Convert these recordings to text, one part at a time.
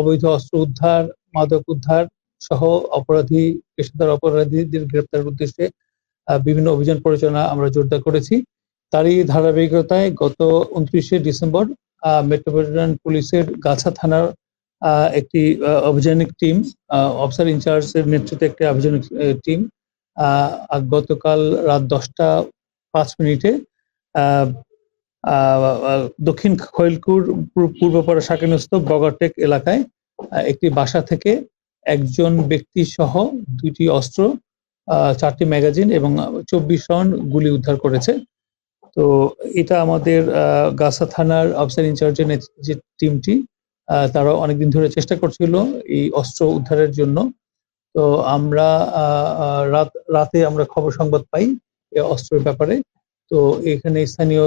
অবৈধ অস্ত্র উদ্ধার, মাদক উদ্ধার সহ পেশাদার অপরাধীদের গ্রেপ্তারের উদ্দেশ্যে বিভিন্ন অভিযান পরিচালনা আমরা জোরদার করেছি। তারই ধারাবাহিকতায় গত ২৯শে ডিসেম্বর মেট্রোপলিটন পুলিশের গাছা থানার একটি অভিযানিক টিম, অফিসার ইনচার্জের নেতৃত্বে একটি অভিযানিক টিম গতকাল রাত 10টা 5 মিনিটে দক্ষিণ খৈলকুর পূর্বপাড়া শাকিনস্থ বগাটেক এলাকায় একটি বাসা থেকে একজন ব্যক্তি সহ 2টি অস্ত্র, 4টি ম্যাগাজিন এবং 24 রাউন্ড গুলি উদ্ধার করেছে। তো এটা আমাদের গাছা থানার অফিসার ইনচার্জের যে টিমটি, তারা অনেকদিন ধরে চেষ্টা করছিল এই অস্ত্র উদ্ধারের জন্য। তো আমরা রাতে আমরা খবর সংবাদ পাই এই অস্ত্রের ব্যাপারে। তো এখানে স্থানীয়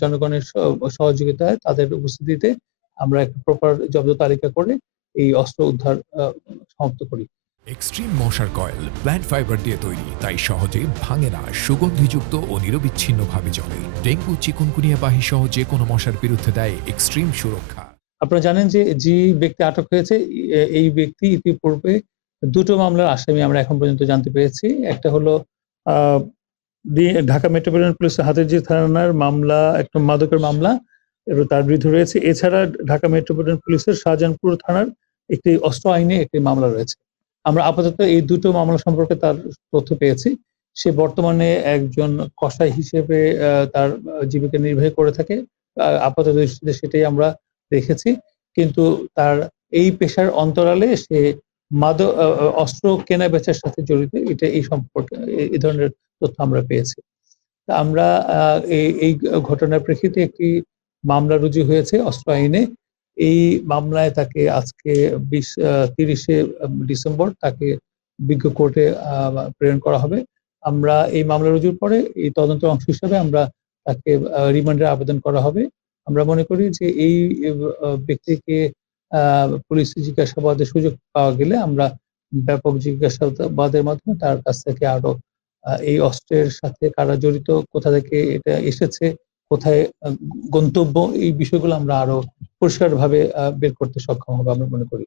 জনগণের সহযোগিতায়, তাদের উপস্থিতিতে আমরা একটা প্রপার জব্দ তালিকা করে এই অস্ত্র উদ্ধার সমাপ্ত করি। এক্সট্রিম মশার কয়েল প্ল্যান্ট ফাইবার দিয়ে তৈরি, তাই সহজে ভাঙে না, সুগন্ধিযুক্ত ও নিরবিচ্ছিন্নভাবে জ্বলে। ডেঙ্গু, চিকুনগুনিয়া বাহি সহ যে কোনো মশার বিরুদ্ধে দেয় এক্সট্রিম সুরক্ষা। আপনারা জানেন যে ব্যক্তি আটক হয়েছে, এই ব্যক্তি ইতিপূর্বে 2টো মামলার আসামি আমরা এখন পর্যন্ত জানতে পেরেছি। একটা হলো ঢাকা মেট্রোপলিটন পুলিশের হাতিরঝিল থানার মামলা, একটা মাদকের মামলা এবং তার বিরুদ্ধে রয়েছে। এছাড়া ঢাকা মেট্রোপলিটন পুলিশের শাহজাহানপুর থানার একটি অস্ত্র আইনে একটি মামলা রয়েছে। আমরা আপাতত এই 2টো মামলা সম্পর্কে তার তথ্য পেয়েছি। সে বর্তমানে একজন কসাই হিসেবে তার জীবিকা নির্বাহ করে থাকে। আপাতত সেটাই আমরা দেখেছি, কিন্তু তার এই পেশার অন্তরালে সে অস্ত্র কেনা বেচার সাথে জড়িত, এই সম্পর্কে এই ধরনের তথ্য আমরা পেয়েছি। আমরা এই ঘটনার প্রেক্ষিতে একটি মামলা রুজু হয়েছে অস্ত্র আইনে। এই মামলায় তাকে আজকে 30শে ডিসেম্বর তাকে বিজ্ঞ কোর্টে প্রেরণ করা হবে। আমরা এই মামলা রুজুর পরে এই তদন্তের অংশ হিসেবে আমরা তাকে রিমান্ডের আবেদন করা হবে। আমরা মনে করি যে এই ব্যক্তিকে পুলিশ জিজ্ঞাসাবাদের সুযোগ পাওয়া গেলে আমরা ব্যাপক জিজ্ঞাসাবাদের মাধ্যমে তার কাছ থেকে আরো এই অস্ত্রের সাথে কারা জড়িত, কোথা থেকে এটা এসেছে, কোথায় গন্তব্য, এই বিষয়গুলো আমরা আরো পরিষ্কারভাবে বের করতে সক্ষম হবো আমরা মনে করি।